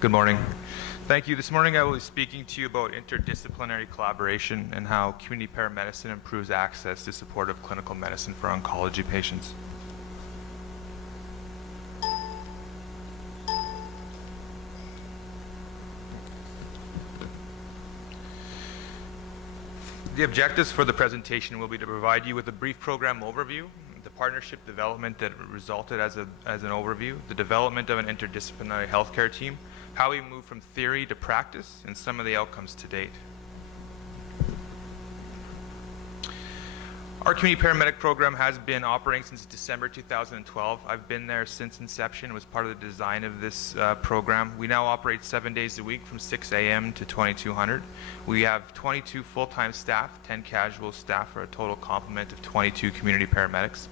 Good morning. Thank you. This morning I will be speaking to you about interdisciplinary collaboration and how community paramedicine improves access to supportive clinical medicine for oncology patients. The objectives for the presentation will be to provide you with a brief program overview, the partnership development that resulted as an overview, the development of an interdisciplinary healthcare team, how we move from theory to practice, and some of the outcomes to date. Our community paramedic program has been operating since December 2012. I've been there since inception, was part of the design of this program. We now operate 7 days a week from 6 a.m. to 2200. We have 22 full-time staff, 10 casual staff for a total complement of 22 community paramedics.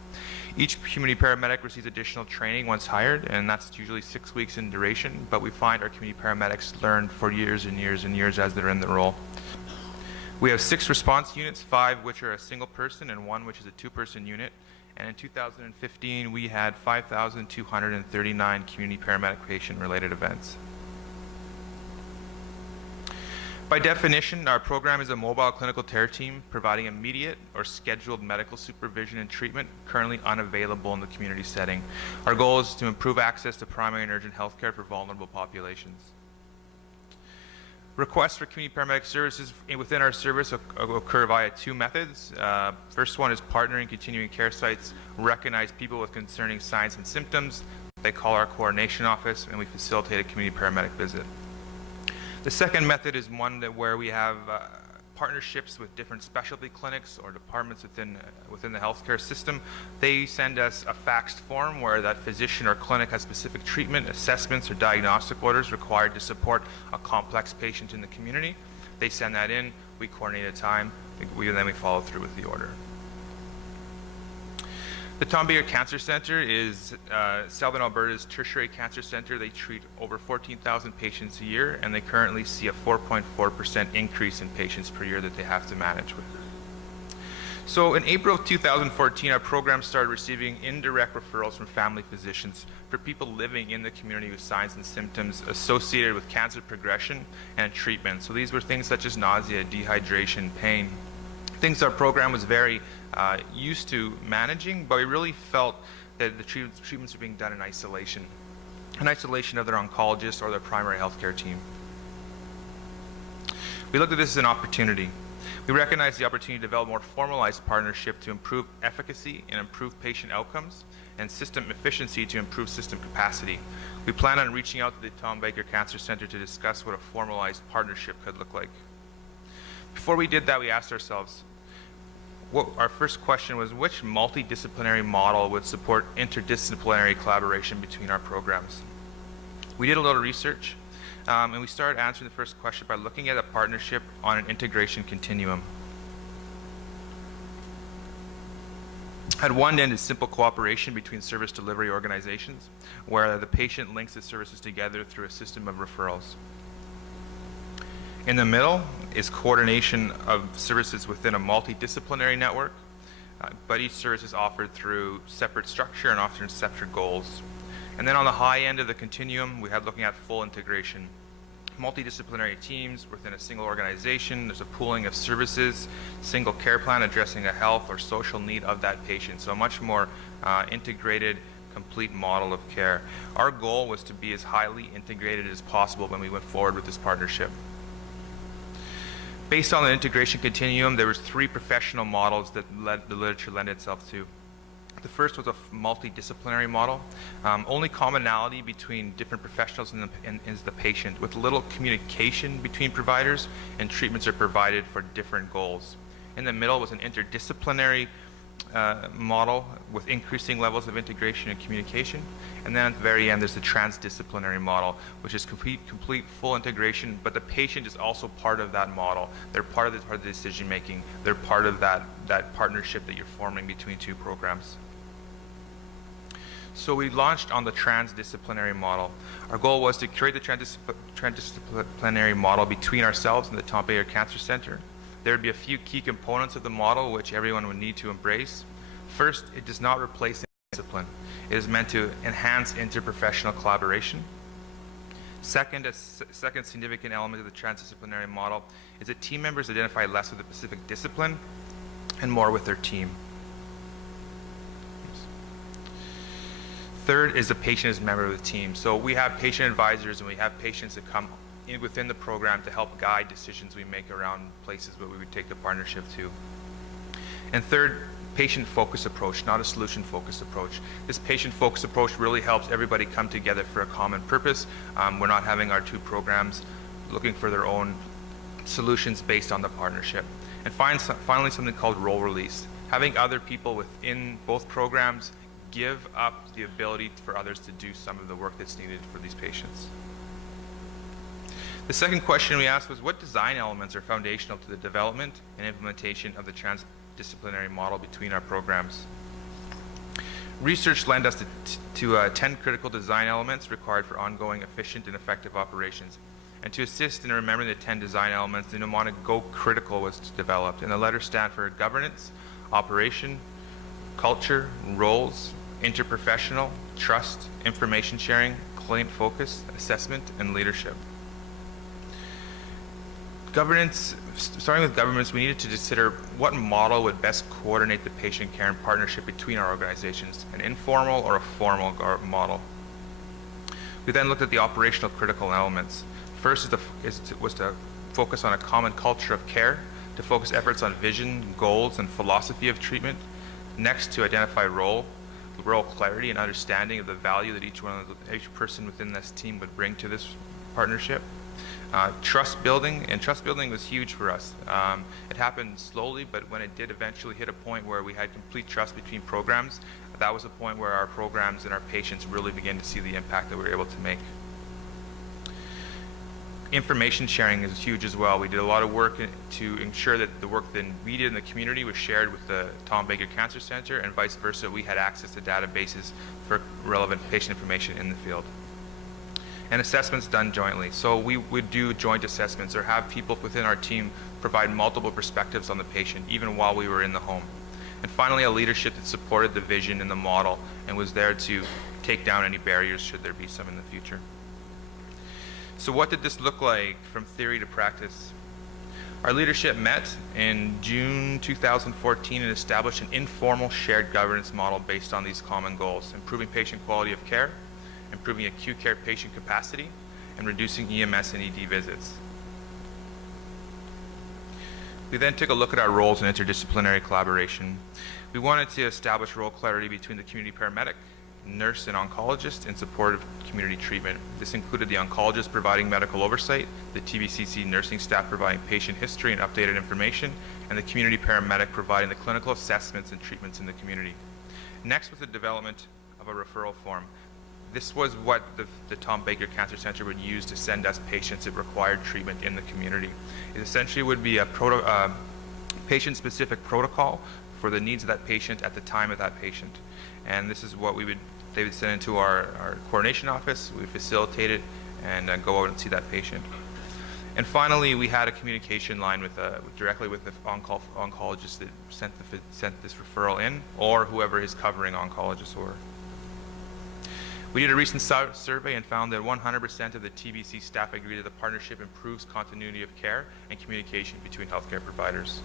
Each community paramedic receives additional training once hired, and that's usually 6 weeks in duration, but we find our community paramedics learn for years and years and years as they're in the role. We have 6 response units, 5 which are a single person and 1 which is a 2-person unit. And in 2015, we had 5,239 community paramedic patient-related events. By definition, our program is a mobile clinical care team providing immediate or scheduled medical supervision and treatment currently unavailable in the community setting. Our goal is to improve access to primary and urgent health care for vulnerable populations. Requests for community paramedic services within our service occur via 2 methods. First one is partnering continuing care sites recognize people with concerning signs and symptoms. They call our coordination office and we facilitate a community paramedic visit. The second method is one where we have partnerships with different specialty clinics or departments within the healthcare system. They send us a faxed form where that physician or clinic has specific treatment, assessments, or diagnostic orders required to support a complex patient in the community. They send that in, we coordinate a time, then we follow through with the order. The Tom Baker Cancer Centre is Southern Alberta's tertiary cancer centre. They treat over 14,000 patients a year, and they currently see a 4.4% increase in patients per year that they have to manage with. So in April of 2014, our program started receiving indirect referrals from family physicians for people living in the community with signs and symptoms associated with cancer progression and treatment. So these were things such as nausea, dehydration, pain, things our program was very used to managing, but we really felt that the treatments were being done in isolation of their oncologist or their primary healthcare team. We looked at this as an opportunity. We recognized the opportunity to develop more formalized partnership to improve efficacy and improve patient outcomes, and system efficiency to improve system capacity. We plan on reaching out to the Tom Baker Cancer Centre to discuss what a formalized partnership could look like. Before we did that, we asked ourselves, our first question was, which multidisciplinary model would support interdisciplinary collaboration between our programs? We did a little research, and we started answering the first question by looking at a partnership on an integration continuum. At one end is simple cooperation between service delivery organizations, where the patient links the services together through a system of referrals. In the middle is coordination of services within a multidisciplinary network, but each service is offered through separate structure and often separate goals. And then on the high end of the continuum, we had looking at full integration. Multidisciplinary teams within a single organization, there's a pooling of services, single care plan addressing a health or social need of that patient. So a much more integrated, complete model of care. Our goal was to be as highly integrated as possible when we went forward with this partnership. Based on the integration continuum, there was 3 professional models that the literature lent itself to. The first was a multidisciplinary model. Only commonality between different professionals is the patient, with little communication between providers, and treatments are provided for different goals. In the middle was an interdisciplinary model with increasing levels of integration and communication. And then at the very end, there's the transdisciplinary model, which is complete full integration, but the patient is also part of that model. They're part of the decision making. They're part of that partnership that you're forming between 2 programs. So we launched on the transdisciplinary model. Our goal was to create the transdisciplinary model between ourselves and the Tom Baker Cancer Centre. There would be a few key components of the model which everyone would need to embrace. First, it does not replace discipline. It is meant to enhance interprofessional collaboration. Second, second significant element of the transdisciplinary model is that team members identify less with a specific discipline and more with their team. Third is the patient as a member of the team. So we have patient advisors and we have patients that come in within the program to help guide decisions we make around places where we would take the partnership to. And third, patient-focused approach, not a solution-focused approach. This patient-focused approach really helps everybody come together for a common purpose. We're not having our two programs looking for their own solutions based on the partnership. And finally, something called role release. Having other people within both programs give up the ability for others to do some of the work that's needed for these patients. The second question we asked was, what design elements are foundational to the development and implementation of the transdisciplinary model between our programs? Research led us to 10 critical design elements required for ongoing efficient and effective operations. And to assist in remembering the 10 design elements, the mnemonic Go Critical was developed. And the letters stand for governance, operation, culture, roles, interprofessional, trust, information sharing, client focus, assessment, and leadership. Governance, starting with governance, we needed to consider what model would best coordinate the patient care and partnership between our organizations, an informal or a formal model. We then looked at the operational critical elements. First was to focus on a common culture of care, to focus efforts on vision, goals, and philosophy of treatment. Next, to identify role clarity and understanding of the value that each person within this team would bring to this partnership. Trust building, and trust building was huge for us. It happened slowly, but when it did eventually hit a point where we had complete trust between programs, that was a point where our programs and our patients really began to see the impact that we were able to make. Information sharing is huge as well. We did a lot of work to ensure that the work that we did in the community was shared with the Tom Baker Cancer Center, and vice versa. We had access to databases for relevant patient information in the field. And assessments done jointly. So we would do joint assessments or have people within our team provide multiple perspectives on the patient, even while we were in the home. And finally, a leadership that supported the vision and the model and was there to take down any barriers should there be some in the future. So what did this look like from theory to practice? Our leadership met in June 2014 and established an informal shared governance model based on these common goals: improving patient quality of care, improving acute care patient capacity, and reducing EMS and ED visits. We then took a look at our roles in interdisciplinary collaboration. We wanted to establish role clarity between the community paramedic, nurse, and oncologist in support of community treatment. This included the oncologist providing medical oversight, the TBCC nursing staff providing patient history and updated information, and the community paramedic providing the clinical assessments and treatments in the community. Next was the development of a referral form. This was what the Tom Baker Cancer Center would use to send us patients that required treatment in the community. It essentially would be a patient-specific protocol for the needs of that patient at the time of that patient. And this is what they would send into our coordination office. We would facilitate it and go out and see that patient. And finally, we had a communication line directly with the oncologist that sent this referral in, or whoever his covering oncologists were. We did a recent survey and found that 100% of the TBC staff agree that the partnership improves continuity of care and communication between healthcare providers.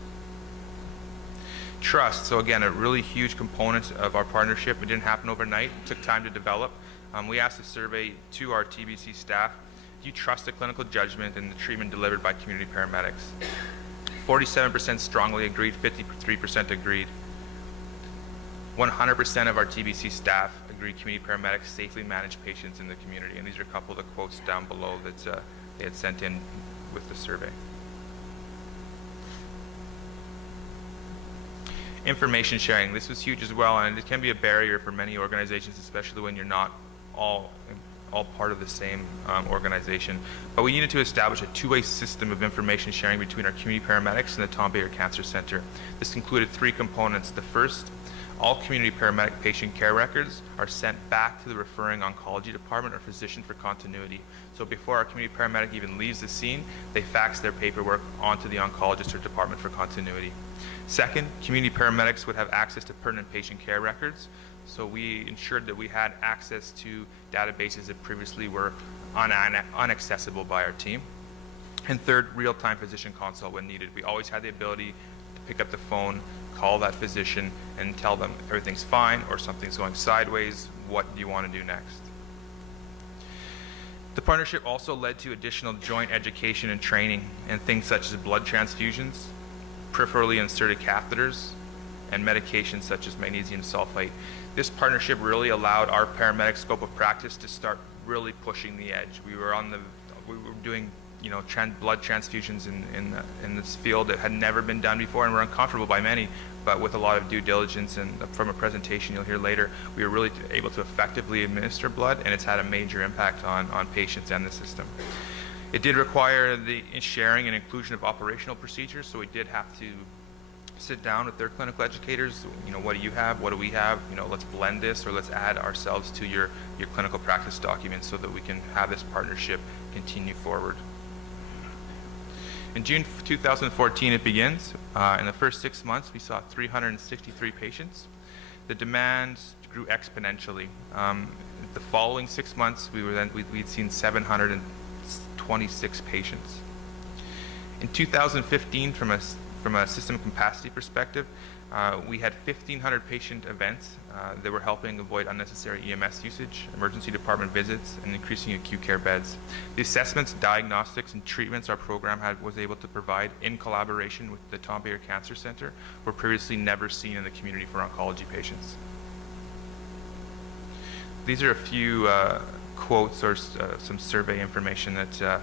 Trust, so again, a really huge component of our partnership. It didn't happen overnight, it took time to develop. We asked the survey to our TBC staff, do you trust the clinical judgment and the treatment delivered by community paramedics? 47% strongly agreed, 53% agreed. 100% of our TBC staff agreed community paramedics safely manage patients in the community. And these are a couple of the quotes down below that they had sent in with the survey. Information sharing, this was huge as well, and it can be a barrier for many organizations, especially when you're not all part of the same organization. But we needed to establish a two-way system of information sharing between our community paramedics and the Tom Baker Cancer Center. This included three components. The first, all community paramedic patient care records are sent back to the referring oncology department or physician for continuity. So before our community paramedic even leaves the scene, they fax their paperwork onto the oncologist or department for continuity. Second, community paramedics would have access to pertinent patient care records. So we ensured that we had access to databases that previously were unaccessible by our team. And third, real-time physician consult when needed. We always had the ability to pick up the phone, call that physician, and tell them everything's fine or something's going sideways, what do you want to do next? The partnership also led to additional joint education and training in things such as blood transfusions, peripherally inserted catheters, and medications such as magnesium sulfate. This partnership really allowed our paramedic scope of practice to start really pushing the edge. We were doing blood transfusions in this field that had never been done before and were uncomfortable by many, but with a lot of due diligence and from a presentation you'll hear later, we were really able to effectively administer blood, and it's had a major impact on patients and the system. It did require the sharing and inclusion of operational procedures, so we did have to sit down with their clinical educators. What do you have? What do we have? Let's blend this, or let's add ourselves to your clinical practice documents so that we can have this partnership continue forward. In June 2014, it begins. In the first 6 months, we saw 363 patients. The demand grew exponentially. The following 6 months, we'd seen 726 patients. In 2015, from a system capacity perspective, we had 1,500 patient events that were helping avoid unnecessary EMS usage, emergency department visits, and increasing acute care beds. The assessments, diagnostics, and treatments our program was able to provide in collaboration with the Tom Baker Cancer Center were previously never seen in the community for oncology patients. These are a few quotes or some survey information that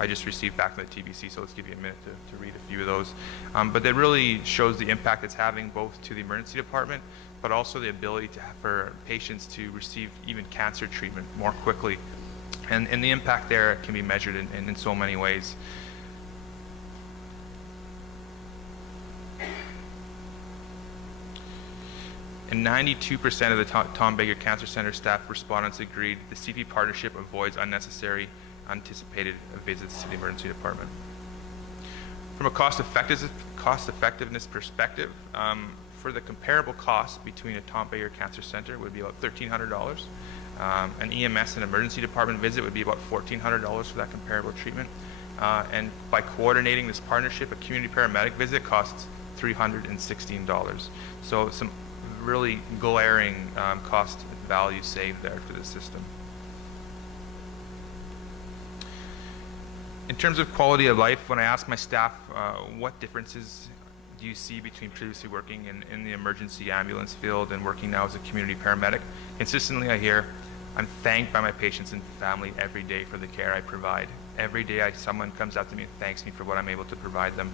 I just received back from the TBC, so let's give you a minute to read a few of those. But that really shows the impact it's having both to the emergency department, but also the ability for patients to receive even cancer treatment more quickly. And the impact there can be measured in so many ways. And 92% of the Tom Baker Cancer Center staff respondents agreed the CP partnership avoids unnecessary anticipated visits to the emergency department. From a cost effectiveness perspective, for the comparable cost between a Tom Baker Cancer Center would be about $1,300. An EMS and emergency department visit would be about $1,400 for that comparable treatment. And by coordinating this partnership, a community paramedic visit costs $316. So some really glaring cost value saved there for the system. In terms of quality of life, when I ask my staff what differences do you see between previously working in the emergency ambulance field and working now as a community paramedic, consistently I hear, I'm thanked by my patients and family every day for the care I provide. Every day someone comes up to me and thanks me for what I'm able to provide them.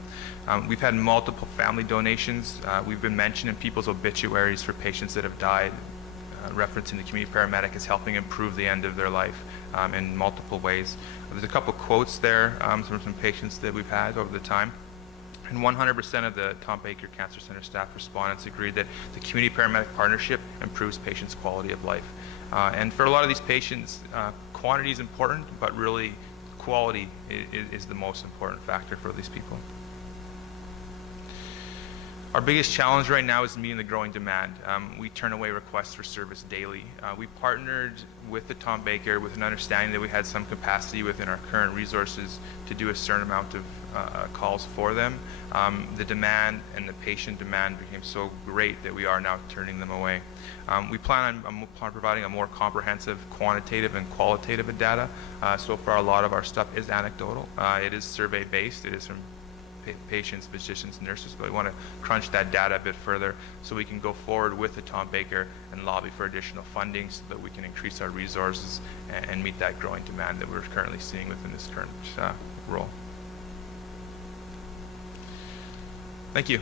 We've had multiple family donations. We've been mentioned in people's obituaries for patients that have died, referencing the community paramedic as helping improve the end of their life in multiple ways. There's a couple quotes there from some patients that we've had over the time. And 100% of the Tom Baker Cancer Center staff respondents agreed that the community paramedic partnership improves patients' quality of life. And for a lot of these patients, quantity is important, but really quality is the most important factor for these people. Our biggest challenge right now is meeting the growing demand. We turn away requests for service daily. We partnered with the Tom Baker with an understanding that we had some capacity within our current resources to do a certain amount of calls for them. The demand and the patient demand became so great that we are now turning them away. We plan on providing a more comprehensive quantitative and qualitative data. So far, a lot of our stuff is anecdotal. It is survey-based. It is from patients, physicians, nurses, but we want to crunch that data a bit further so we can go forward with the Tom Baker and lobby for additional funding so that we can increase our resources and meet that growing demand that we're currently seeing within this current role. Thank you.